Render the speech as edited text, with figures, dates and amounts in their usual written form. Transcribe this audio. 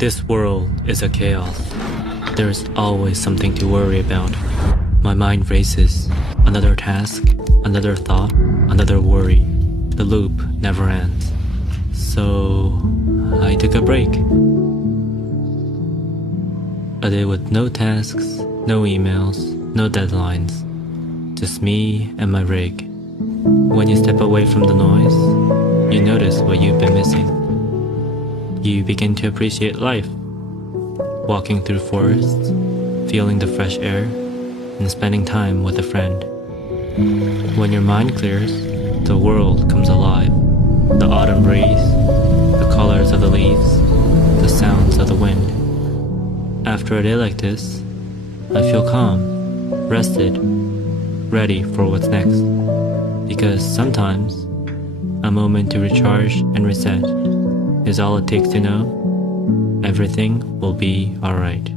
This world is a chaos. There's always something to worry about. My mind races. Another task, another thought, another worry. The loop never ends. So I took a break. A day with no tasks, no emails, no deadlines. Just me and my rig. When you step away from the noise, you notice what you've been missing. You begin to appreciate life. Walking through forests, feeling the fresh air, and spending time with a friend. When your mind clears, the world comes alive. The autumn breeze, the colors of the leaves, the sounds of the wind. After a day like this, I feel calm, rested, ready for what's next. Because sometimes, a moment to recharge and reset is all it takes to know everything will be alright.